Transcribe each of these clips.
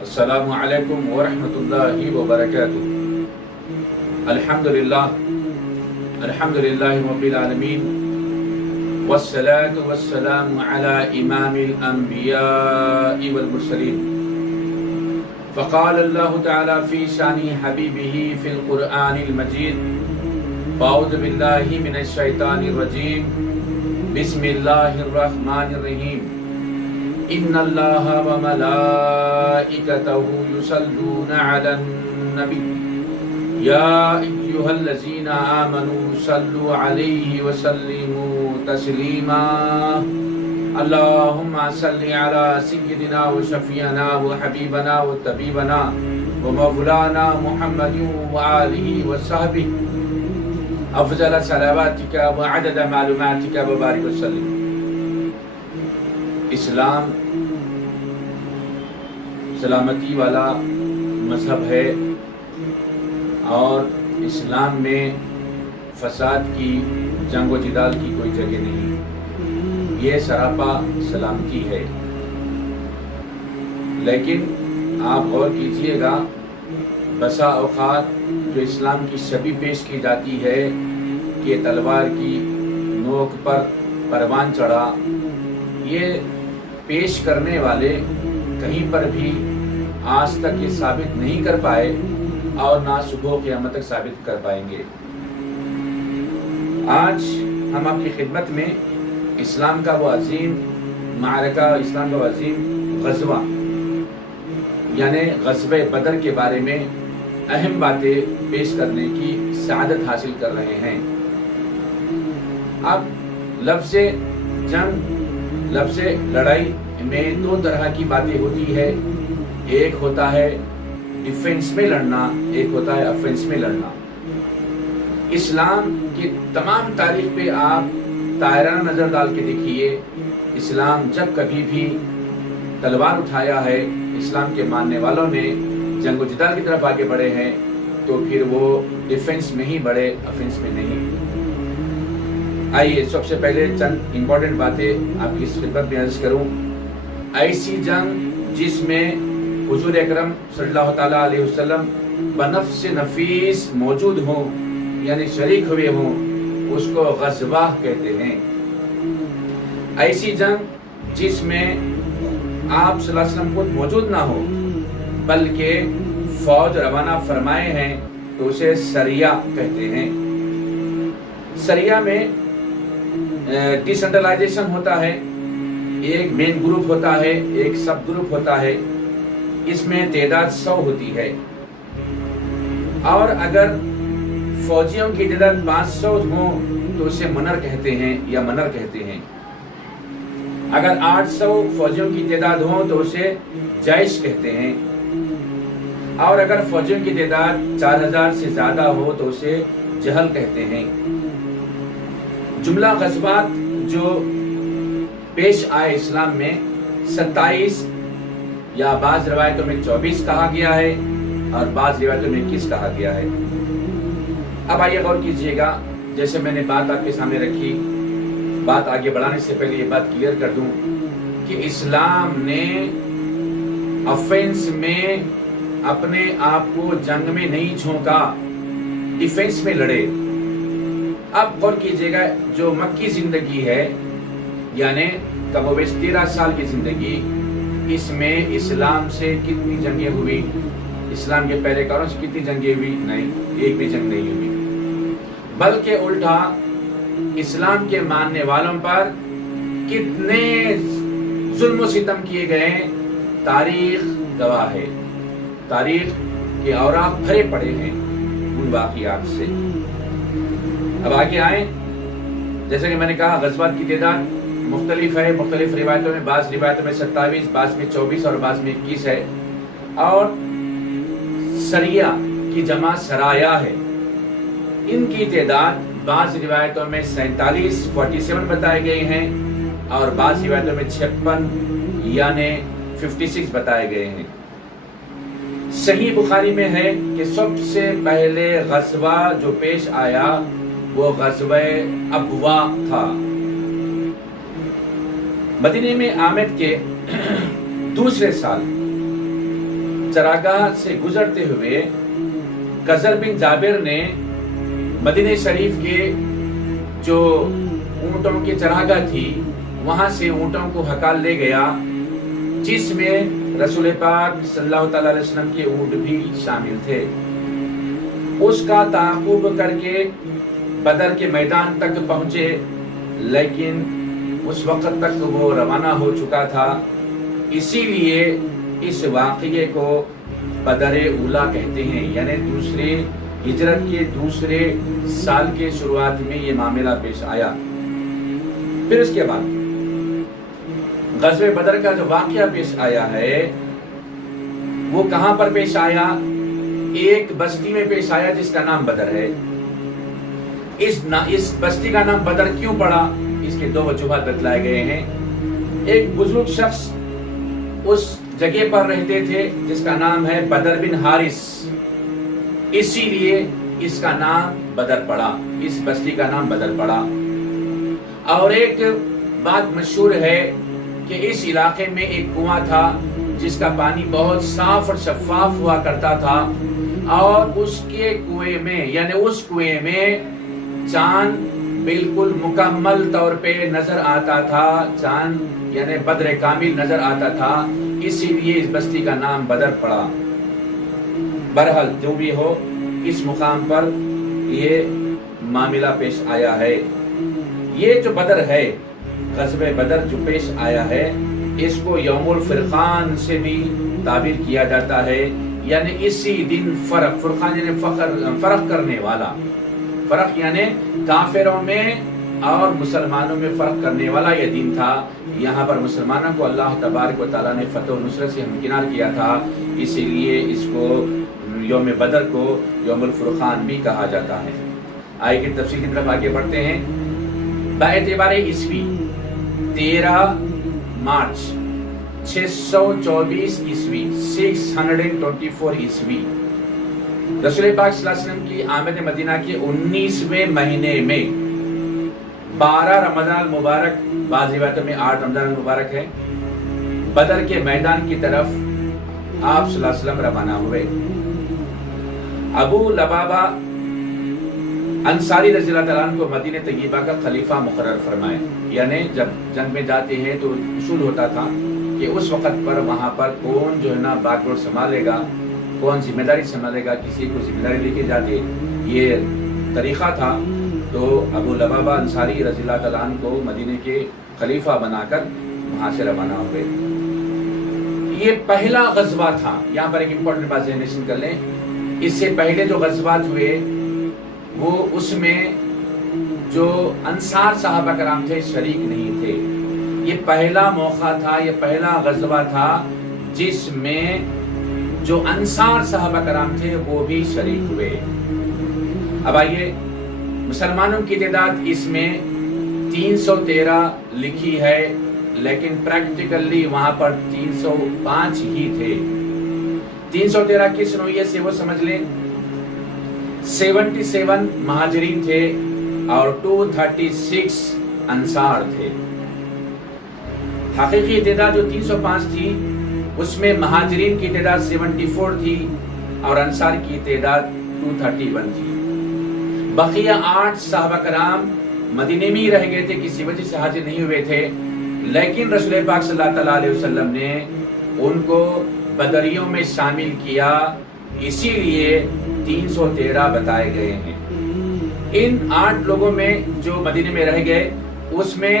السلام علیکم ورحمۃ اللہ وبرکاتہ۔ الحمد للہ رب العالمین، والصلاة والسلام علی امام الانبیاء والمرسلین۔ فقال اللہ تعالی فی شان حبیبہ فی القرآن المجید، فاعوذ باللہ من الشیطان الرجیم، بسم اللہ الرحمن الرحیم۔ ان اللہ وملائکتہ یصلون علی النبی یا ایہا الذین آمنوا صلوا علیہ وسلموا تسلیما۔ اللہم صل علی سیدنا وشفیعنا وحبیبنا وطبیبنا ومولانا محمد وآلہ وصحبہ افضل صلواتک وعدد معلوماتک وبارک وسلم۔ اسلام سلامتی والا مذہب ہے اور اسلام میں فساد کی، جنگ و جدال کی کوئی جگہ نہیں، یہ سراپا سلامتی ہے۔ لیکن آپ غور کیجئے گا، بسا اوقات جو اسلام کی شبیہ پیش کی جاتی ہے کہ تلوار کی نوک پر پروان چڑھا، یہ پیش کرنے والے کہیں پر بھی آج تک یہ ثابت نہیں کر پائے اور نہ صبح قیامت تک ثابت کر پائیں گے۔ آج ہم آپ کی خدمت میں اسلام کا وہ عظیم معرکہ، اسلام کا وہ عظیم غزوہ یعنی غزوہ بدر کے بارے میں اہم باتیں پیش کرنے کی سعادت حاصل کر رہے ہیں۔ اب لفظ جنگ، لفظ لڑائی میں دو طرح کی باتیں ہوتی ہے، ایک ہوتا ہے ڈیفنس میں لڑنا، ایک ہوتا ہے افنس میں لڑنا۔ اسلام کی تمام تاریخ پہ آپ طائرانہ نظر ڈال کے دیکھیے، اسلام جب کبھی بھی تلوار اٹھایا ہے، اسلام کے ماننے والوں نے جنگ و جدال کی طرف آگے بڑھے ہیں تو پھر وہ ڈیفنس میں ہی بڑھے، افنس میں نہیں۔ آئیے سب سے پہلے چند امپورٹنٹ باتیں آپ کی خدمت میں عرض کروں۔ ایسی جنگ جس میں حضور اکرم صلی اللہ تعالیٰ علیہ وسلم بنفس نفیس موجود ہوں یعنی شریک ہوئے ہوں، اس کو غزوہ کہتے ہیں۔ ایسی جنگ جس میں آپ صلی اللہ علیہ وسلم خود موجود نہ ہو بلکہ فوج روانہ فرمائے ہیں تو اسے سریہ کہتے ہیں۔ سریہ میں ڈیسنٹرلائزیشن ہوتا ہے، ایک مین گروپ ہوتا ہے، ایک سب گروپ ہوتا ہے، اس میں تعداد 100 ہوتی ہے، اور اگر فوجیوں کی تعداد 500 ہوں تو اسے منر کہتے ہیں یا منر کہتے ہیں۔ اگر 800 فوجیوں کی تعداد ہوں تو اسے جیش کہتے ہیں، اور اگر فوجیوں کی تعداد 4000 سے زیادہ ہو تو اسے جہل کہتے ہیں۔ جملہ غزوات جو پیش آئے اسلام میں 27 یا بعض روایتوں میں 24 کہا گیا ہے اور بعض روایتوں میں 21 کہا گیا ہے۔ اب آئیے غور کیجئے گا، جیسے میں نے بات آپ کے سامنے رکھی، بات آگے بڑھانے سے پہلے یہ بات کلیئر کر دوں کہ اسلام نے افینس میں اپنے آپ کو جنگ میں نہیں جھونکا، ڈیفنس میں لڑے۔ اب غور کیجئے گا، جو مکی زندگی ہے یعنی کم و بیش 13 سال کی زندگی، اس میں اسلام سے کتنی جنگیں ہوئی؟ اسلام کے پہلے کاروں سے کتنی جنگیں ہوئی؟ نہیں، ایک بھی جنگ نہیں ہوئی، بلکہ الٹا اسلام کے ماننے والوں پر کتنے ظلم و ستم کیے گئے، تاریخ گواہ ہے، تاریخ کے اوراق بھرے پڑے ہیں ان واقعات سے۔ اب آگے آئیں، جیسے کہ میں نے کہا غزوات کی تعداد مختلف ہے، مختلف روایتوں میں، بعض روایتوں میں 27، بعض میں 24 اور بعض میں 21 ہے، اور سریہ کی جمع سرایا ہے، ان کی تعداد بعض روایتوں میں 47 بتائے گئے ہیں اور بعض روایتوں میں 56 یعنی 56 بتائے گئے ہیں۔ صحیح بخاری میں ہے کہ سب سے پہلے غزوہ جو پیش آیا وہ غزوہ ابوا تھا۔ مدینے میں آمد کے دوسرے سال चरागाह से गुजरते हुए कजर बिन जाबिर ने मदीने शरीफ के जो ऊँटों की चरागाह थी वहां से ऊँटों को हकाल ले गया, जिसमें रसूल पाक सल्लल्लाहु अलैहि वसल्लम के ऊँट भी शामिल थे। उसका ताक़ुब करके बदर के मैदान तक पहुंचे, लेकिन उस वक्त तक वो रवाना हो चुका था। इसीलिए इस वाक़ये को बदर उला कहते हैं, यानी दूसरे हिजरत के दूसरे साल के शुरुआत में ये मामला पेश आया। फिर इसके बाद ग़ज़वे बदर का जो वाक़या पेश आया है वो कहां पर पेश आया? एक बस्ती में पेश आया जिसका नाम बदर है। इस बस्ती का नाम बदर क्यों पड़ा, इसके दो वजूहात बतलाए गए हैं। एक बुजुर्ग शख्स उस जगह पर रहते थे जिसका नाम है बदर बिन हारिस, इसीलिए इसका नाम बदर पड़ा, इस बस्ती का नाम बदर पड़ा। और एक बात मशहूर है कि इस इलाके में एक कुआं था जिसका पानी बहुत साफ और शफाफ हुआ करता था, और उसके कुएं में यानी उस कुएं में चांद बिल्कुल मुकम्मल तौर पे नजर आता था, चांद यानी बद्र कामिल नजर आता था, इसीलिए इस बस्ती का नाम बदर पड़ा। बहरहाल जो भी हो, इस मुकाम पर ये मामला पेश आया है। ये जो बदर है, ग़ज़वे बदर जो पेश आया है, इसको यौमुल फ़ुरक़ान से भी ताबीर किया जाता है, यानी इसी दिन फ़ुरक़ान यानी फ़र्क करने वाला, फ़र्क यानी काफिरों में और मुसलमानों में फ़र्क करने वाला ये दिन था। यहाँ पर मुसलमानों को अल्लाह तबारक व तआला ने फ़तह व नुसरत से हमकिनार किया था, इसीलिए इसको यौम बदर को यौमुल फ़ुरक़ान भी कहा जाता है। आगे की तफसील की तरफ आगे बढ़ते हैं। बाएतिबारे ईस्वी 13 मार्च 624 ईस्वी 624 ईस्वी रसूल पाक सल्लल्लाहु अलैहि वसल्लम की आमद मदीना के 19वें महीने में 12 रमज़ान मुबारक, बाज़ रिवायतों में 8 रमज़ान मुबारक है, बदर के मैदान की तरफ आप सल्लल्लाहु अलैहि वसल्लम रवाना हुए। अबू लबाबा अंसारी रज़ियल्लाहु तआला अन्हु को मदीने तय्यबा का खलीफा मुकर्रर फरमाए, यानी जब जंग में जाते हैं तो उसूल होता था कि उस वक़्त पर वहाँ पर कौन जो है ना बागडोर संभालेगा, कौन जिम्मेदारी संभालेगा, किसी को जिम्मेदारी लेके जाते, ये तरीक़ा था। तो अबू लबाबा अंसारी रज़ियल्लाहु तआला अन्हु को मदीने के खलीफा बनाकर वहाँ से रवाना हुए। ये पहला ग़ज़वा था। यहाँ पर एक इम्पोर्टेंट बात ज़हन कर लें, इससे पहले जो ग़ज़वात हुए वो उसमें जो अंसार साहबा कराम थे शरीक नहीं थे। ये पहला मौका था, ये पहला ग़ज़वा था जिसमें जो अंसार साहबा कराम थे वो भी शरीक हुए। अब आइए, मुसलमानों की तादाद इसमें 313 लिखी है, लेकिन प्रैक्टिकली वहां पर 305 ही थे। 313 किस नौइयत से वो समझ लें, 77 महाजरीन थे और 236 अंसार थे। हकीकी तादाद जो 305 थी उसमें महाजरीन की तादाद 74 थी और अंसार की तादाद 231 थी। बकिया 8 साहबा कराम मदीने में ही रह गए थे, किसी वजह से हाजिर नहीं हुए थे, लेकिन रसूल पाक सल्लल्लाहु अलैहि वसल्लम ने उनको बदरियों में शामिल किया, इसीलिए 313 बताए गए हैं। इन 8 लोगों में जो मदीने में रह गए उसमें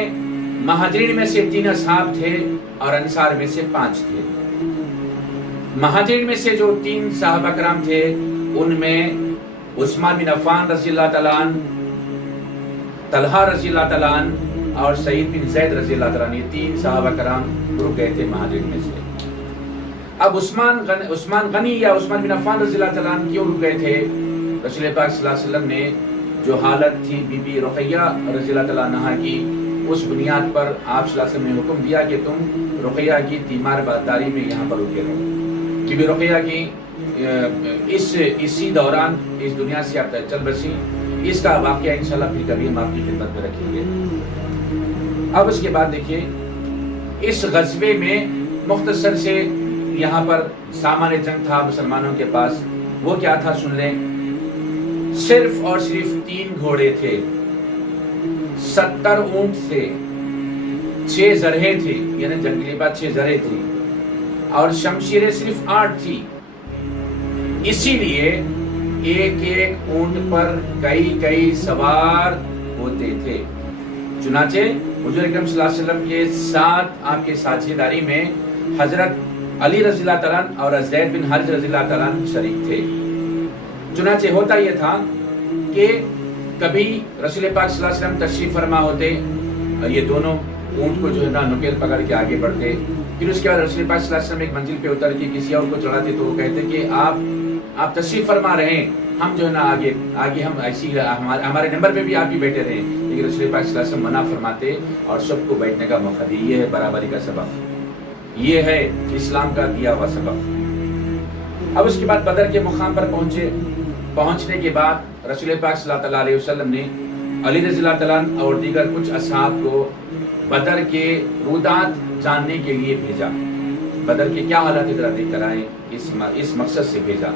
महाजिरीन में से 3 असहाब थे और अंसार में से 5 थे। महाजिरीन में से जो 3 साहबा कराम थे उनमें उस्मान बिन अफ़्फ़ान रज़ियल्लाहु तआला अन्हु, तलहा रज़ियल्लाहु तआला अन्हु और सईद बिन ज़ैद रज़ियल्लाहु तआला अन्हु, ये 3 साहबा कराम रुक गए थे महाजिरीन में से। अब उस्मान गनी या उस्मान बिन अफ़्फ़ान रज़ियल्लाहु तआला अन्हु क्यों रुक गए थे? रसूल पाक सल्लल्लाहु अलैहि वसल्लम ने जो हालत थी बीबी रुक़ैया रज़ियल्लाहु तआला अन्हा की, उस बुनियाद पर आप सल्लल्लाहु अलैहि वसल्लम ने हुक्म दिया कि तुम रुक़ैया की तीमार बादारी में यहाँ पर रुके रहो। बीबी रुक़ैया की इसी दौरान इस दुनिया से आप चल बसी। इसका वाक़या इंशाल्लाह फिर कभी हम आपकी खिदमत में रखेंगे। अब उसके बाद देखिए, इस ग़ज़वे में मुख्तसर से यहाँ पर सामान्य जंग था मुसलमानों के पास। वो क्या था सुन लें, सिर्फ और सिर्फ 3 घोड़े थे, 70 ऊंट थे, 6 जरहे थी, यानी जंगली बात 6 जरहे थी, और शमशीरें सिर्फ 8 थी। इसीलिए एक एक ऊंट पर कई सवार होते थे। चुनाचे हुजूर अकरम सल्लल्लाहु अलैहि वसल्लम के साथ आपके साझेदारी में हजरत अली रज़ियल्लाहु तआला अन्हु और ज़ैद बिन हारिस रज़ियल्लाहु तआला अन्हु शरीक थे। चुनाचे होता यह था कि कभी रसूल पाक सल्लल्लाहु अलैहि वसल्लम तशरीफ फरमा होते और ये दोनों ऊंट को जो है ना नुकेल पकड़ के आगे बढ़ते। फिर उसके बाद रसूल पाक सल्लल्लाहु अलैहि वसल्लम एक मंजिल पे उतर के किसी और को चढ़ाते तो वो कहते कि आप तशरीफ फरमा रहे हैं, हम जो है ना आगे हम ऐसी हमारे नंबर पे भी आप भी बैठे रहे। लेकिन रसूल पाक सल्लल्लाहु अलैहि वसल्लम मना फरमाते और सबको बैठने का मौका दिए। ये है बराबरी का सबक, ये है इस्लाम का दिया हुआ सबक। अब उसके बाद बदर के मुकाम पर पहुंचने के बाद रसूल पाक सल्लल्लाहु अलैहि वसल्लम ने अली रज़ियल्लाहु तआला अन्हु और दीगर कुछ असहाब को बदर के रुदात जानने के लिए भेजा। बदर के क्या हालात जरा देख कर आए, इस मकसद से भेजा।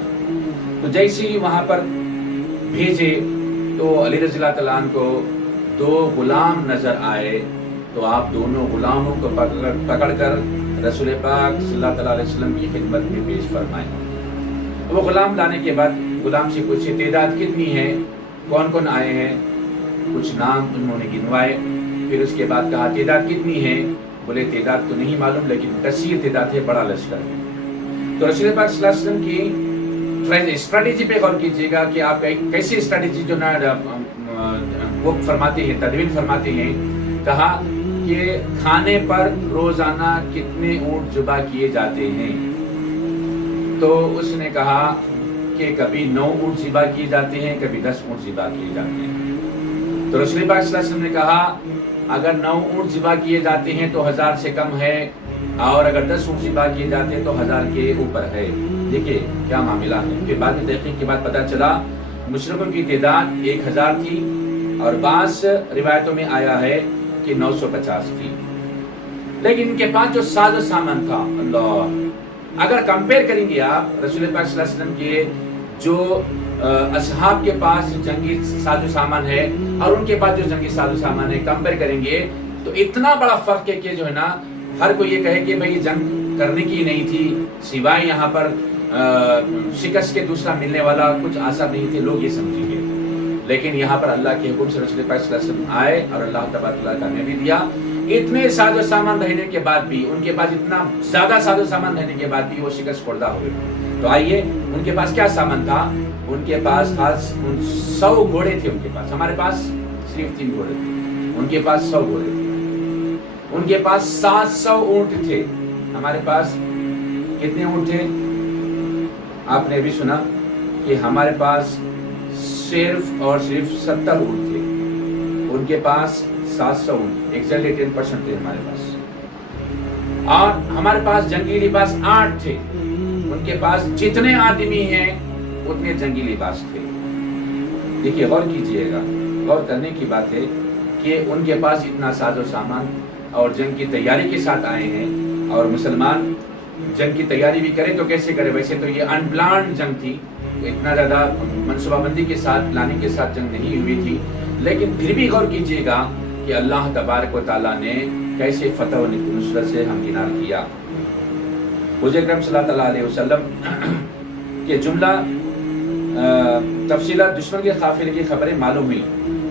तो जैसे ही वहां पर भेजे तो अली रज़ियल्लाहु तआला अन्हु को 2 गुलाम नजर आए। तो आप दोनों गुलामों को पकड़कर रसूल पाक सल्लल्लाहु अलैहि वसल्लम की खिदमत में पेश फरमाए। वो गुलाम लाने के बाद गुलाम से पूछे तेदाद कितनी है, कौन कौन आए हैं, कुछ नाम उन्होंने गिनवाए। फिर उसके बाद कहा तेदाद कितनी है, बोले तेदाद तो नहीं मालूम लेकिन कसीर तेदाद है, बड़ा लश्कर है। तो रसूल पाक सल्लल्लाहु अलैहि वसल्लम की स्ट्रेटेजी पे गौर कीजिएगा कि आप कैसे स्ट्रेटेजी जो ना वो फरमाते हैं, तदवीन फरमाते हैं। कहा कि खाने पर रोजाना कितने ऊंट जुबा किए जाते हैं। तो उसने कहा कि कभी 9 ऊंट ज़िबा किए जाते हैं, कभी 10 ऊंट ज़िबा किए जाते हैं। तो रसूल पाक सल्लल्लाहु अलैहि वसल्लम ने कहा अगर 9 ऊंट ज़िबा किए जाते हैं तो 1000 से कम है, और अगर 10 ऊंट ज़िबा किए जाते हैं तो 1000 के ऊपर है। देखिए क्या मामला है। फिर बाद में तहकीक के बाद पता चला मुशरिकों की तादाद 1000 थी और बास रिवायतों में आया है कि 950 थी। लेकिन इनके पास जो साजो सामान था, अल्लाह, अगर कंपेयर करेंगे आप रसूल पाक सल्लल्लाहु अलैहि वसल्लम के जो असहाब के पास जंगी साजो सामान है और उनके पास जो जंगी साजो सामान है, कंपेयर करेंगे तो इतना बड़ा फर्क है कि जो है ना हर कोई ये कहे कि भाई जंग करने की नहीं थी, सिवाय यहाँ पर शिकस्त के दूसरा मिलने वाला कुछ आसार नहीं थे, लोग ये समझेंगे। लेकिन यहाँ पर अल्लाह के हुक्म से रसूल पाक सल्लल्लाहु अलैहि वसल्लम आए और अल्लाह तबारक व तआला ने भी दिया। इतने साजो सामान रहने के बाद भी, उनके पास इतना ज्यादा साजो सामान रहने के बाद भी वो शिकस्त खुर्दा हो गए। तो आइए उनके पास क्या सामान था। उनके पास खास 100 घोड़े थे उनके पास। हमारे पास सिर्फ 3 घोड़े थे, उनके पास 100 घोड़े थे। उनके पास 700 ऊंट थे, हमारे पास कितने ऊंट थे आपने भी सुना कि हमारे पास सिर्फ और सिर्फ 70 ऊंट थे, उनके पास 700 ऊंट, एक्जैक्टली 10% थे हमारे पास। और हमारे पास जंगी लिबास 8 थे, उनके पास जितने आदमी हैं उतने जंगी लिबास थे। देखिए गौर कीजिएगा, गौर करने की बात है कि उनके पास इतना साजो सामान और जंग की तैयारी के साथ आए हैं। और मुसलमान जंग की तैयारी भी करें तो कैसे करें, वैसे तो ये अनप्लान्ड जंग थी, तो इतना ज़्यादा मनसूबाबंदी के साथ प्लानिंग के साथ जंग नहीं हुई थी। लेकिन फिर भी गौर कीजिएगा कि अल्लाह तबारक व तआला ने कैसे फतह व नुसरत से हमकिनार किया। हुज़ूर अकरम सल्लल्लाहु अलैहि वसल्लम के जुमला तफसीलात दुश्मन के काफिले की खबरें मालूम हुई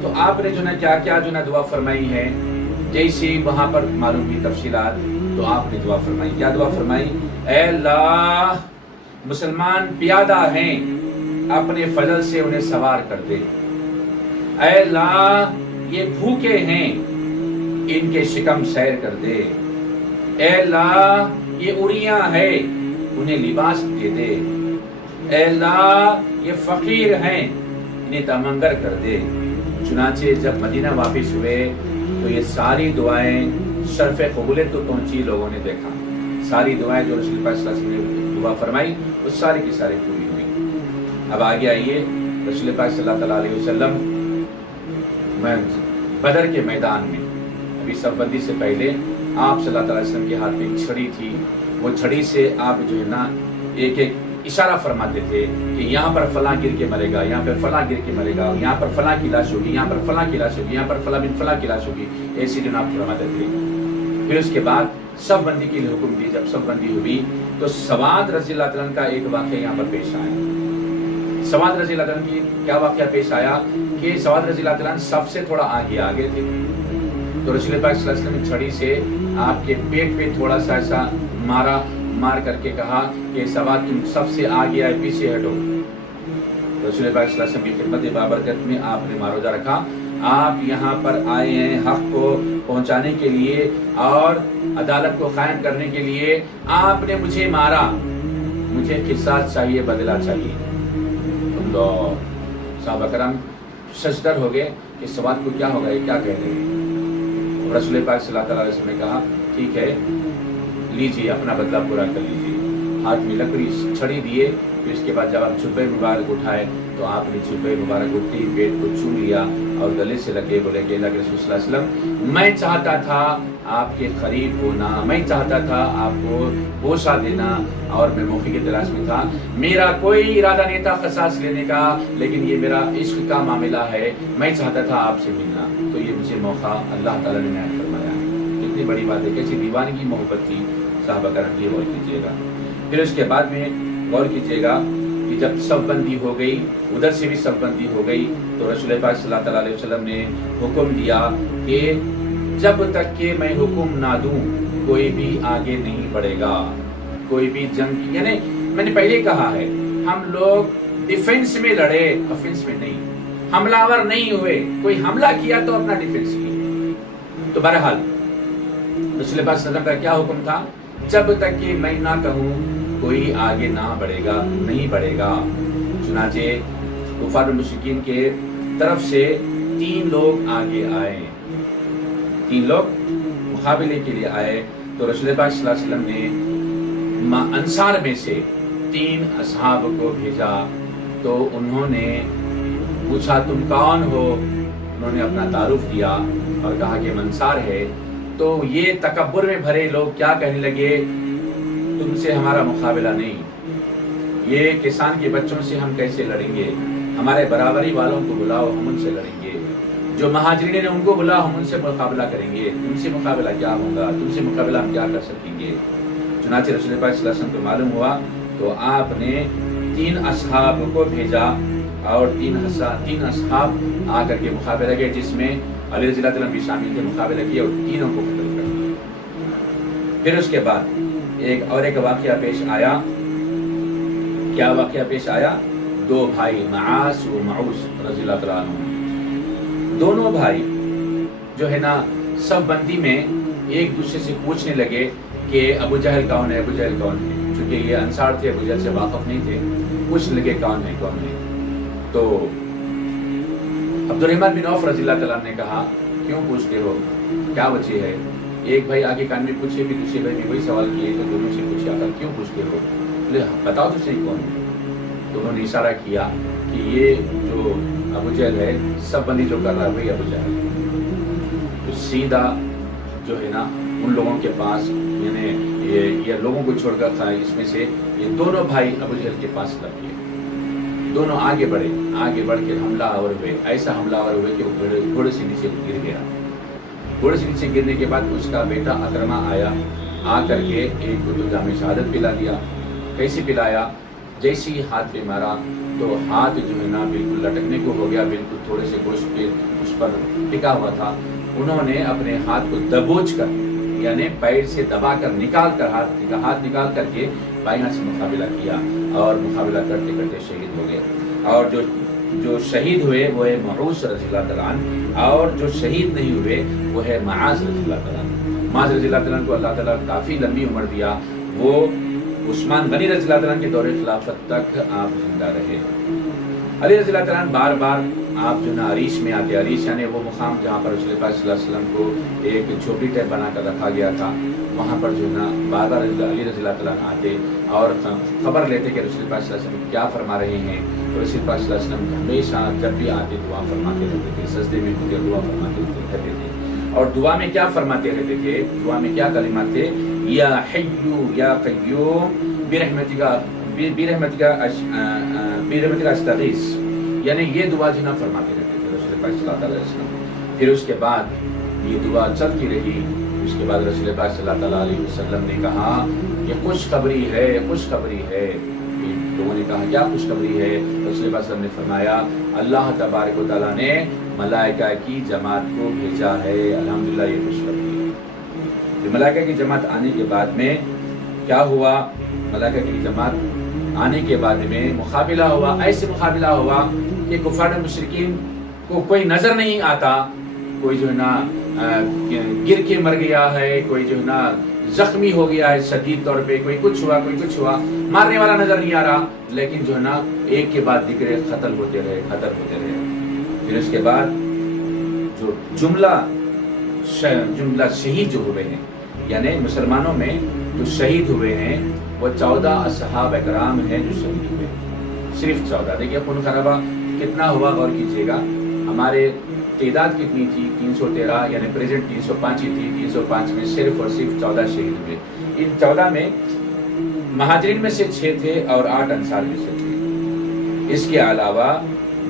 तो आपने जो ना क्या क्या जो ना दुआ फरमाई है। जैसे वहाँ पर मालूम हुई तफसीलात तो आपने दुआ फरमाई। क्या दुआ फरमाई? ऐ अल्लाह, मुसलमान प्यादा हैं, अपने फजल से उन्हें सवार कर दे। ऐ अल्लाह, ये भूखे हैं, इनके शिकम सैर कर दे। ऐ अल्लाह, ये उड़ियां है, उन्हें लिबास दे दे। ऐ अल्लाह, ये फकीर हैं, इन्हें तमंगर कर दे। चुनाचे जब मदीना वापिस हुए तो ये सारी दुआएं शर्फ कबूलियत तो पहुंची, लोगों ने देखा सारी दुआएं जो रसूल पाक सल्लल्लाहु अलैहि वसल्लम ने दुआ फरमाई वो सारी की सारी पूरी हुई। अब आगे आइए, रसूल पाक सल्लल्लाहु अलैहि वसल्लम बदर के मैदान में, अभी सब बंदी से पहले आप सल्लल्लाहु अलैहि वसल्लम के हाथ में एक छड़ी थी वो छड़ी से आप जो है ना एक एक इशारा फरमाते थे कि यहाँ पर फलां गिर के मरेगा, यहाँ पर फलां गिर के मरेगा, यहाँ पर फलां की लाश होगी, यहाँ पर फलां की लाश होगी, यहाँ पर फलां बिन फलां की लाश होगी, ऐसी जनाब फरमाते थे। फिर उसके बाद सब बंदी के लिए हुक्म दी। जब सब बंदी हुई तो सवाद रज़ी अल्लाह तआला का एक वाक़या यहाँ पर पेश आया। सवाद रज़ी अल्लाह तआला की क्या वाक़या पेश आया कि सवाद रज़ी अल्लाह तआला सबसे थोड़ा आगे थे। तो रसूल पाक सल्लल्लाहु अलैहि वसल्लम ने छड़ी से आपके पेट पे थोड़ा सा ऐसा मार करके कहा कि सवाद तुम सबसे आगे आए, पीछे हटो। रसूल पाक सल्लल्लाहु अलैहि वसल्लम की खिदमत बाबरकत में आपने मारोजा रखा। आप यहाँ पर आए हैं हक को पहुँचाने के लिए और अदालत को कायम करने के लिए। आपने मुझे मारा, मुझे किसास चाहिए, बदला चाहिए। साहबा करम सजदर हो गए कि सवाद को क्या होगा, ये क्या कह रहे हैं। रसूल पाक सल्लल्लाहु अलैहि वसल्लम ने कहा ठीक है, लीजिए अपना बदला पूरा कर लीजिए। हाथ में लकड़ी छड़ी दिए। फिर इसके बाद जब आप जुब्बे मुबारक उठाए तो आपने जुब्बे मुबारक उठते ही पेट को चूम लिया और गले से लगे बोले कि अल्लाह के रसूल सल्लल्लाहु अलैहि वसल्लम, मैं चाहता था आपके करीब होना, मैं चाहता था आपको बोसा देना और मैं मौके की तलाश में था। मेरा कोई इरादा नहीं था क़सास लेने का, लेकिन ये मेरा इश्क का मामला है, मैं चाहता था आपसे मिलना। तो ये मुझे मौका अल्लाह ताला ने इनायत फरमाया। कितनी बड़ी बात है, कैसी दीवानगी मोहब्बत थी साहबा करम की, गौर कीजिएगा। फिर उसके बाद में गौर कीजिएगा कि जब सब बंदी हो गई, उधर से भी सब बंदी हो गई, तो रसूल पाक सल्लल्लाहु अलैहि वसल्लम ने हुक्म दिया कि जब तक कि मैं हुक्म ना दूं कोई भी आगे नहीं बढ़ेगा, कोई भी जंग। यानी मैंने पहले कहा है, हम लोग डिफेंस में लड़े, ऑफेंस में नहीं। हमलावर नहीं हुए, कोई हमला किया तो अपना डिफेंस किया। तो बहरहाल रसूल पाक सल्लल्लाहु अलैहि वसल्लम का क्या हुक्म था, जब तक कि मैं ना कहूँ कोई आगे ना बढ़ेगा, नहीं बढ़ेगा। चुनाचे कुफार मुशरिकीन के तरफ से 3 लोग आगे आए, 3 लोग मुकाबले के लिए आए। तो रसूल पाक सल्लल्लाहु अलैहि वसल्लम ने अंसार में से 3 असहाब को भेजा। तो उन्होंने पूछा तुम कौन हो, उन्होंने अपना तारुफ दिया और कहा कि अंसार है। तो ये तकब्बुर में भरे लोग क्या कहने लगे, तुमसे हमारा मुकाबला नहीं, ये किसान के बच्चों से हम कैसे लड़ेंगे, हमारे बराबरी वालों को बुलाओ, हम उनसे लड़ेंगे। जो महाजरीन ने उनको बुलाओ, हम उनसे मुकाबला करेंगे। तुमसे मुकाबला क्या होगा, तुमसे मुकाबला हम क्या कर सकेंगे। चुनाचे रसूल पाक सल्लल्लाहु अलैहि वसल्लम को मालूम हुआ तो आपने 3 असहाब को भेजा और 3 असहाब आकर के मुकाबला किया, जिसमें अली रज़ी अल्लाह भी शामिल थे। मुकाबला किया और तीनों को कत्ल कर दिया। फिर उसके बाद एक वाक़या पेश आया। क्या वाक़या पेश आया, 2 भाई मआस व मऊस रज़ी अल्लाह तआला अन्हुम, दोनों भाई जो है ना सब बंदी में एक दूसरे से पूछने लगे कि अबू जहल कौन है, अबू जहल कौन है। चूंकि ये अंसार थे, अबू जहल से वाक़िफ़ नहीं थे, पूछने लगे कौन है कौन है। तो अब्दुर्रहमान बिन औफ रज़ी अल्लाह तआला ने कहा क्यों पूछते हो, क्या वजह है। एक भाई आगे कान में पूछे, भी दूसरे भाई ने वही सवाल किए, तो दोनों से पूछा था क्यों पूछते हो, बोले बताओ तो सही कौन है। तो उन्होंने इशारा किया कि ये जो अबू जहल है, सब बंदी जो कर रहा है वही अबू जहल। तो सीधा जो है ना उन लोगों के पास, यानी ये लोगों को छोड़कर था, इसमें से ये दोनों भाई अबू जहल के पास लग गए। दोनों आगे बढ़े, आगे बढ़ के हमलावर हुए। ऐसा हमलावर हुए कि वो घोड़े से नीचे गिर गया। घोड़े से नीचे गिरने के बाद उसका बेटा अकरमा आया, आकर के एक को तो जामे शहादत पिला दिया। कैसे पिलाया, जैसे ही हाथ पे मारा तो हाथ जो है ना बिल्कुल लटकने को हो गया, बिल्कुल थोड़े से गोश्त के उस पर टिका हुआ था। उन्होंने अपने हाथ को दबोच कर, यानी पैर से दबा कर निकाल कर हाथ निकाल करके बाएं हाथ से मुकाबला किया और मुकाबला करते करते शहीद हो गए। और जो शहीद हुए वो है मऊस रज़ियल्लाहु तआला अन्हु, और जो शहीद नहीं हुए वो है मआज़ रज़ियल्लाहु तआला अन्हु। मआज़ रज़ियल्लाहु तआला को अल्लाह ताला काफ़ी लंबी उम्र दिया। वो उस्मान गनी रज़ियल्लाहु तआला के दौरे खिलाफत तक आप जिंदा रहे। अली रज़ियल्लाहु तआला बार बार आप जो ना अरीश में आते, अरीश यानी वो मुकाम जहाँ पर रसूल पाक सल्लल्लाहु अलैहि वसल्लम को एक झोपड़ी टाइप बना कर रखा गया था, वहाँ पर जो ना बार बार अली रज़ियल्लाहु तआला आते और खबर लेते कि रसूल पाक सल्लल्लाहु अलैहि वसल्लम क्या फरमा रहे हैं। तो रसूल पाक सल्लल्लाहु अलैहि वसल्लम हमेशा जब भी आते दुआ फरमाते रहते थे, सजदे में होते दुआ फरमाते रहते थे। और दुआ में क्या फरमाते रहते थे, दुआ में क्या कलिमात थे یا حیو یا قیوم برحمتک استغیث، یعنی یہ دعا جنا فرماتے رہتے تھے رسول پاک صلی اللہ علیہ وسلم۔ پھر اس کے بعد یہ دعا چلتی رہی۔ اس کے بعد رسول پاک صلی اللہ علیہ وسلم نے کہا کہ خوشخبری ہے، خوشخبری ہے۔ لوگوں نے کہا کیا خوشخبری ہے؟ رسول پاک صلی اللہ علیہ وسلم نے فرمایا اللہ تبارک و تعالیٰ نے ملائکہ کی جماعت کو بھیجا ہے، الحمدللہ یہ خوشخبری ہے۔ پھر ملائکہ کی جماعت آنے کے بعد میں کیا ہوا؟ ملائکہ کی جماعت آنے کے بعد میں مقابلہ ہوا، ایسے مقابلہ ہوا کہ کفار مشرکین کو کوئی نظر نہیں آتا، کوئی جو ہے نا گر کے مر گیا ہے، کوئی جو ہے نا زخمی ہو گیا ہے شدید طور پہ، کوئی کچھ ہوا کوئی کچھ ہوا، مارنے والا نظر نہیں آ رہا، لیکن جو ہے نا ایک کے بعد دیگر قتل ہوتے رہے، قتل ہوتے رہے۔ پھر اس کے بعد جو جملہ شہید جو ہوئے ہیں، یعنی مسلمانوں میں جو شہید ہوئے ہیں وہ 14 اصحاب اکرام ہیں جو شہید ہوئے، صرف 14۔ دیکھیے خون خرابہ کتنا ہوا، غور کیجیے گا۔ ہمارے تعداد کتنی تھی؟ 313، یعنی پریزنٹ 305 ہی تھی۔ 305 میں صرف اور صرف 14 شہید ہوئے۔ ان 14 میں مہاجرین میں سے 6 تھے اور 8 انصار میں سے تھے۔ اس کے علاوہ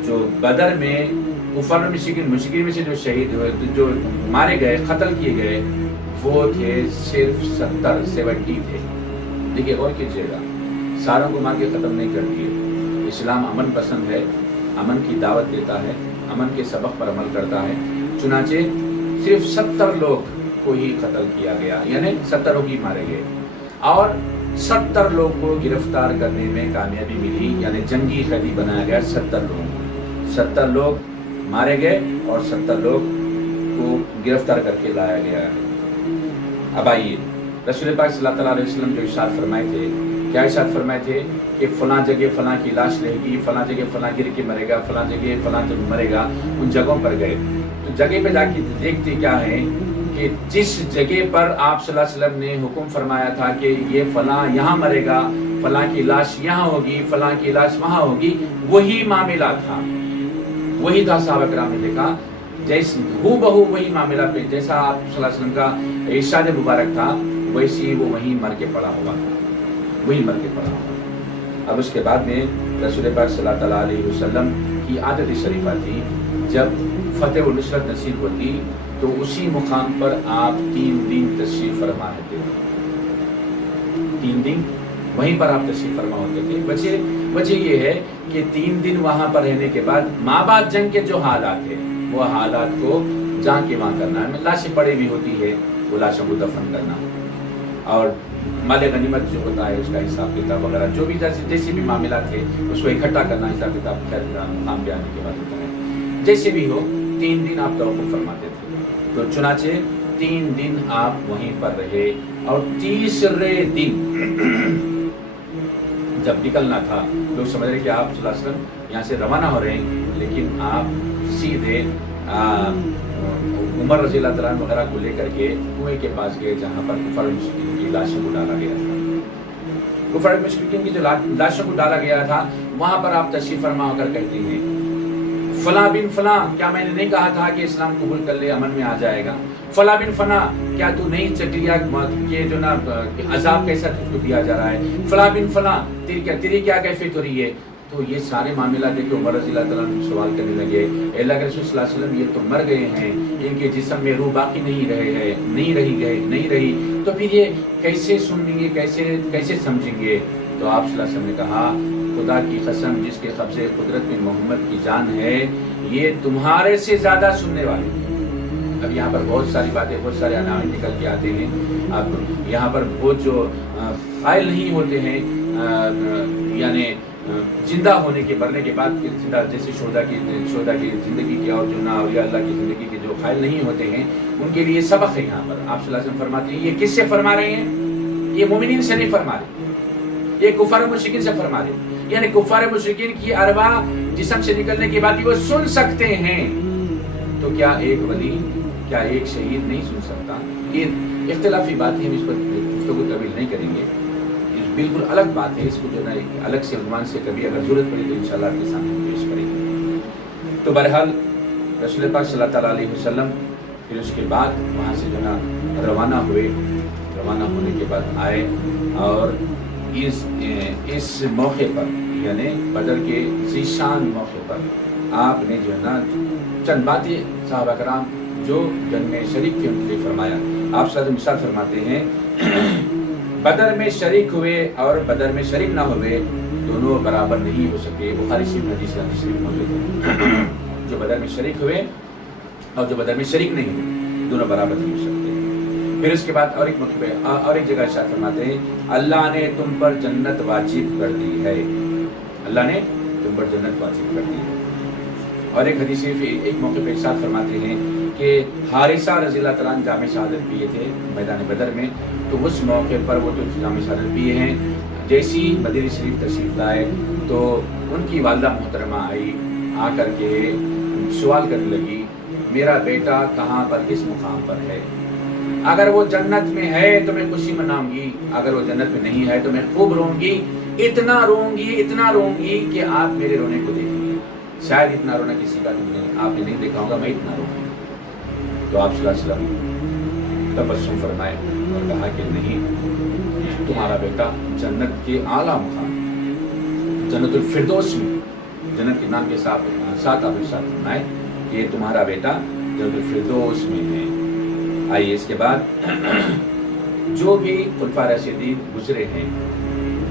جو بدر میں کفار مشرکین میں سے جو شہید ہوئے، جو مارے گئے، قتل کیے گئے، وہ تھے صرف 70 تھے۔ دیکھیے غور کیجیے گا، ساروں کو مار کے ختم نہیں کر دیے۔ اسلام امن پسند ہے، امن کی دعوت دیتا ہے، امن کے سبق پر عمل کرتا ہے، چنانچہ صرف 70 لوگ کو ہی قتل کیا گیا، یعنی 70 لوگ ہی مارے گئے، اور 70 لوگ کو گرفتار کرنے میں کامیابی ملی، یعنی جنگی قیدی بنایا گیا 70 لوگ۔ 70 لوگ مارے گئے اور 70 لوگ کو گرفتار کر کے لایا گیا۔ اب آئیے رسول پاک صلی اللہ علیہ وسلم جو ارشاد فرمائے تھے، کیا ارشاد فرمائے تھے کہ فلاں جگہ فلاں کی لاش رہے گی، فلاں جگہ فلاں گر کے مرے گا، فلاں جگہ فلاں مرے گا۔ ان جگہوں پر گئے تو جگہ پہ جا کے دیکھتے کیا ہے کہ جس جگہ پر آپ صلی اللہ علیہ وسلم نے حکم فرمایا تھا کہ یہ فلاں یہاں مرے گا، فلاں کی لاش یہاں ہوگی، فلاں کی لاش وہاں ہوگی، وہی معاملہ تھا، وہی تھا۔ صحابہ کرام نے دیکھا جیسے ہو بہو وہی معاملہ پہ جیسا آپ صلی اللہ علیہ وسلم کا ارشاد مبارک تھا، ویسی وہ وہیں مر کے پڑا ہوا تھا، وہی مر کے پڑا ہوا تھا۔ اب اس کے بعد میں رسول پاک صلی اللہ علیہ وسلم کی عادت شریفہ تھی، جب فتح و نصرت نصیب ہوتی تو اسی مقام پر آپ 3 دن تشریف فرما ہوتے تھے، 3 دن وہیں پر آپ تشریف فرما ہوتے تھے۔ وجہ یہ ہے کہ 3 دن وہاں پر رہنے کے بعد ماں بعد جنگ کے جو حالات ہیں وہ حالات کو جان کے وہاں کرنا ہے، لاشیں پڑی بھی ہوتی ہے، وہ لاشوں کو دفن کرنا، اور مال غنیمت جو ہوتا ہے اس کا حساب کتاب وغیرہ جو بھی جیسے بھی معاملات تھے اس کو اکٹھا کرنا، حساب کتاب خیر مقام پہ آنے کے بعد ہوتا ہے۔ جیسے بھی ہو 3 دن آپ توقف فرماتے تھے، تو چنانچہ 3 دن آپ وہیں پر رہے، اور تیسرے دن جب نکلنا تھا لوگ سمجھ رہے کہ آپ صلی اللہ علیہ وسلم یہاں سے روانہ ہو رہے ہیں، لیکن آپ سیدھے عمر رضی اللہ تعالیٰ وغیرہ کو لے کر کے کنویں کے پاس گئے جہاں پر کفار مشرکین کی لاشوں کو ڈالا گیا تھا۔ کفار مشرکین کی جو لاشوں کو ڈالا گیا تھا وہاں پر آپ تشریف فرما ہو کر کہتے ہیں فلاں بن فلاں، کیا میں نے نہیں کہا تھا کہ اسلام قبول کر لے امن میں آ جائے گا؟ فلاں بن فلاں، کیا تو نہیں چک لیا کہ جو نا عذاب کیسا تجھ کو دیا جا رہا ہے؟ فلاں بن فلاں، تیری کیا کیفیت ہو رہی ہے؟ تو یہ سارے معاملات دیکھ کے عمر رضی اللہ تعالیٰ عنہ سوال کرنے لگے، اللہ کے رسول صلی اللہ علیہ وسلم یہ تو مر گئے ہیں، ان کے جسم میں روح باقی نہیں رہی، تو پھر یہ کیسے سنیں گے، کیسے سمجھیں گے؟ تو آپ صلی اللہ علیہ وسلم نے کہا خدا کی قسم جس کے قبضے قدرت میں محمد کی جان ہے، یہ تمہارے سے زیادہ سننے والے۔ اب یہاں پر بہت ساری باتیں، بہت سارے عناوین نکل کے آتے ہیں۔ اب یہاں پر وہ جو قائل نہیں ہوتے ہیں، یعنی زندہ ہونے کے مرنے کے بعد زندہ، جیسے شہداء کی زندگی کی اور جو نا اولیاء اللہ کی زندگی کے جو قائل نہیں ہوتے ہیں، ان کے لیے سبق ہے۔ یہاں پر آپ صلی اللہ علیہ وسلم فرماتے ہیں یہ کس سے فرما رہے ہیں؟ یہ مومنین سے نہیں فرما رہے، یہ کفار مشرکین سے فرما رہے ہیں، یعنی کفار مشرکین کی ارواح جسم سے نکلنے کے بعد وہ سن سکتے ہیں، تو کیا ایک ولی، کیا ایک شہید نہیں سن سکتا؟ یہ اختلافی بات ہے، ہم اس پر گفتگو طویل نہیں کریں گے، بالکل الگ بات ہے، اس کو جو ہے نا الگ سے عنوان سے کبھی اگر ضرورت پڑی تو انشاءاللہ آپ کے سامنے پیش کریں گے۔ تو بہرحال رسول پاک صلی اللہ علیہ وسلم پھر اس کے بعد وہاں سے جو ہے نا روانہ ہوئے، روانہ ہونے کے بعد آئے اور اس موقع پر یعنی بدر کے ذیشان موقع پر آپ نے جو ہے نا چند باتیں صحابہ کرام جو جنگ میں شریک تھے ان کے لیے فرمایا. آپ صلی مثال فرماتے ہیں بدر میں شریک ہوئے اور بدر میں شریک نہ ہوئے دونوں برابر نہیں ہو سکے. بخاری شریف میں حدیث موجود ہے. جو بدر میں شریک ہوئے اور جو بدر میں شریک نہیں ہوئے دونوں برابر نہیں ہو سکتے. پھر اس کے بعد اور ایک موقع پہ اور ایک جگہ ارشاد فرماتے ہیں اللہ نے تم پر جنت واجب کر دی ہے. اللہ نے تم پر جنت واجب کر دی ہے. اور ایک حدیث ایک موقع پہ ارشاد فرماتے ہیں کہ حارثہ رضی اللہ تعالیٰ عنہ جام شہادت پیے تھے میدان بدر میں. تو اس موقع پر وہ تو جام شہادت پیے ہیں. جیسی مدینہ شریف تشریف لائے تو ان کی والدہ محترمہ آئی, آ کر کے سوال کرنے لگی میرا بیٹا کہاں پر کس مقام پر ہے. اگر وہ جنت میں ہے تو میں خوشی مناؤں گی, اگر وہ جنت میں نہیں ہے تو میں خوب روں گی, اتنا روں گی کہ آپ میرے رونے کو دیکھیں گے. شاید اتنا رونا کسی کا آپ نے نہیں دیکھا ہوگا, میں اتنا روں گی. تو آپ صلی اللہ علیہ وسلم تبسم فرمائے اور کہا کہ نہیں, تمہارا بیٹا جنت کے اعلیٰ مقام جنت الفردوس میں, جنت کے نام کے ساتھ آپ ارشاد فرمائے کہ تمہارا بیٹا جنت الفردوس میں ہے. آئیے اس کے بعد جو بھی خلفاء راشدین گزرے ہیں,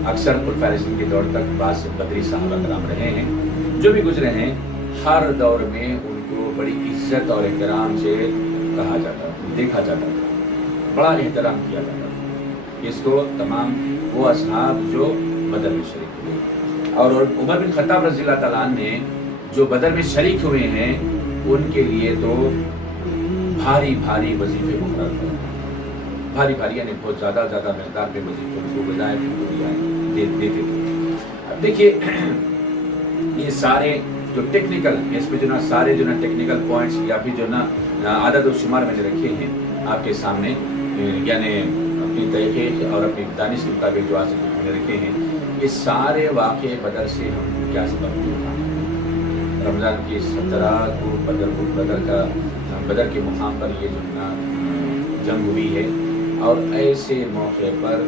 اکثر خلفاء راشدین کے دور تک بعض بدری صحابہ کرام رہے ہیں, جو بھی گزرے ہیں ہر دور میں ان کو بڑی عزت اور احترام سے کہا جاتا, دیکھا جاتا تھا, بڑا احترام کیا جاتا تھا. اس کو تمام وہ اصحاب جو بدر میں شریک ہوئے. اور عمر بن خطاب رضی اللہ تعالیٰ عنہ نے جو بدر میں شریک ہوئے ہیں ان کے لیے تو بھاری وظیفے مقرر کرے, بھاری یعنی بہت زیادہ مقدار پہ وظیفے ان کو بجائے دیتے تھے. اب دیکھیے یہ سارے جو ٹیکنیکل اس پہ جو نا سارے جو نا ٹیکنیکل پوائنٹس یا پھر جو نا عدد و شمار میں نے رکھے ہیں آپ کے سامنے, یعنی اپنی تحقیق اور اپنی دانش کے مطابق جو آج میں نے رکھے ہیں, یہ سارے واقعے بدر سے ہم کیا سبق ملتا ہے. رمضان کی 17 کو بدر کے مقام پر یہ جو نا جنگ ہوئی ہے, اور ایسے موقع پر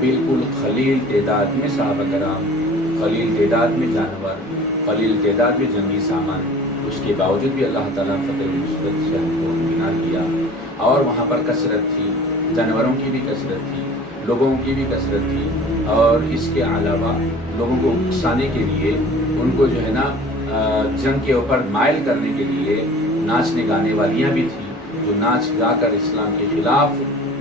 بالکل خلیل تعداد میں صحابہ کرام, خلیل تعداد میں جانور, خلیل تعداد میں جنگی سامان, اس کے باوجود بھی اللہ تعالیٰ فتح نصرت سے ہم کو کنار کیا. اور وہاں پر کثرت تھی, جانوروں کی بھی کثرت تھی, لوگوں کی بھی کثرت تھی, اور اس کے علاوہ لوگوں کو اکسانے کے لیے, ان کو جو ہے نا جنگ کے اوپر مائل کرنے کے لیے ناچنے گانے والیاں بھی تھیں, جو ناچ گا کر اسلام کے خلاف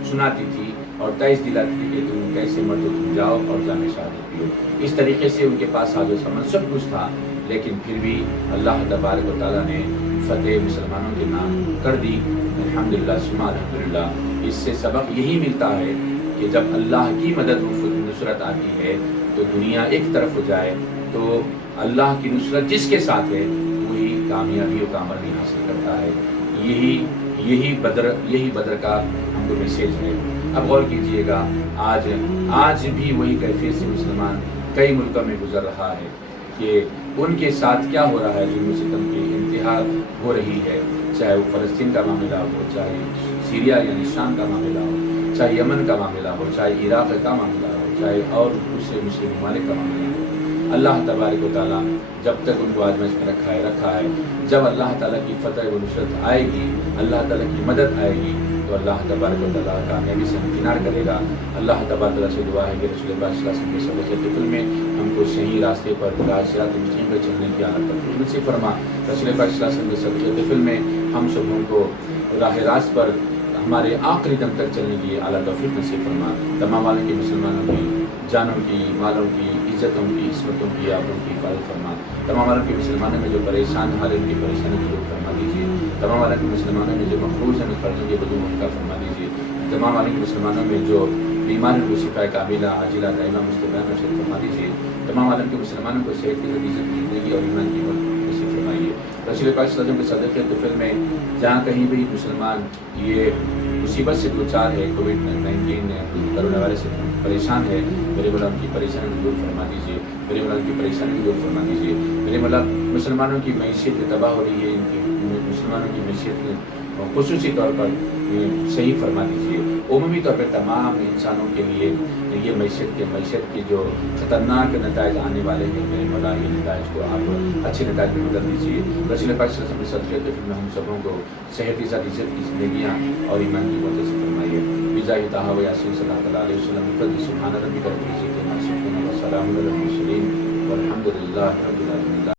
سناتی تھی اور تیز دلاتی تھی کہ تم کیسے مرد تم جاؤ اور جامع شہادت پیو. اس طریقے سے ان کے پاس ساز و سامان سب کچھ تھا, لیکن پھر بھی اللہ تبارک و تعالیٰ نے فتح مسلمانوں کے نام کر دی. الحمدللہ ثم الحمدللہ. اس سے سبق یہی ملتا ہے کہ جب اللہ کی مدد و نصرت آتی ہے تو دنیا ایک طرف ہو جائے تو اللہ کی نصرت جس کے ساتھ ہے وہی کامیابی و کامیابی حاصل کرتا ہے. یہی بدر کا ہم کو میسیج ہے. اب غور کیجئے گا, آج بھی وہی کیفیت سے مسلمان کئی ملکوں میں گزر رہا ہے کہ ان کے ساتھ کیا ہو رہا ہے, ظلم و ستم کی انتہا ہو رہی ہے, چاہے وہ فلسطین کا معاملہ ہو, چاہے سیریا یعنی شام کا معاملہ ہو, چاہے یمن کا معاملہ ہو, چاہے عراق کا معاملہ ہو, چاہے اور دوسرے مسلم ممالک کا معاملہ ہو. اللہ تبارک و تعالیٰ جب تک ان کو آزمائش میں رکھا ہے, جب اللہ تعالیٰ کی فتح و نصرت آئے گی, اللہ تعالیٰ کی مدد آئے گی, تو اللہ تبارک و تعالیٰ کامیابی سے ہمکنار کرے گا. اللہ تبارک و تعالیٰ سے دعا ہے کہ رسول اللہ صلی اللہ علیہ وسلم کے سبق طفل میں ہم کو صحیح راستے پر صراط مستقیم پر چلنے کی عادت پر نصیب فرما. رسول اللہ صلی اللہ علیہ وسلم کے سبق طفل میں ہم سبوں کو راہ راست پر ہمارے آخری دم تک چلنے کی اعلیٰ توفیق نصیب فرما. تمام والوں کے مسلمانوں کی جانوں کی, مالوں کی, عزتوں کی, عصمتوں کی, آبروں کی حفاظت فرما. تمام والوں کے مسلمانوں میں جو پریشان حال ہے ان کی پریشانی کو دور فرما دیجیے. تمام والوں کے مسلمانوں میں جو مقروض ہیں قرضوں کے بدو ان کا فرما دیجیے. تمام والوں کے مسلمانوں میں جو بیمار کو شفا کاملہ عاجلہ دائمہ مستدامہ نصیب فرما دیجیے. تمام عالم کے مسلمانوں کو صحت کی عزت کی زندگی اور ایمان کی نصیب فرمائیے. رسول پاک صلی اللہ علیہ وسلم کے صدقے طفل میں جہاں کہیں بھی مسلمان یہ مصیبت سے دوچار ہے, کووڈ-19 کرونا وائرس سے پریشان ہے, میرے مولا ان کی پریشانی کو دور فرما دیجیے. میرے مولا ان کی پریشانی کو دور فرما دیجیے. میرے مولا مسلمانوں کی معیشت تباہ ہو رہی ہے, ان کی مسلمانوں کی معیشت خصوصی طور پر صحیح فرما دیجیے. عمومی طور پہ تمام انسانوں کے لیے یہ معیشت کے جو خطرناک نتائج آنے والے ہیں میرے مولا یہ نتائج کو آپ اچھے نتائج میں بدل دیجیے. رسول پاک صلی اللہ علیہ وسلم صدقے کے فلم میں ہم سبوں کو صحت کے ساتھ عزت کی زندگیاں اور ایمان کی بہت سے فرمائیے. بجاہ طٰہٰ و یاسین صلی اللہ علیہ وسلم بفضل سبحان ربک رب العزة عما یصفون وسلام علی المرسلین والحمد للہ رب العالمین.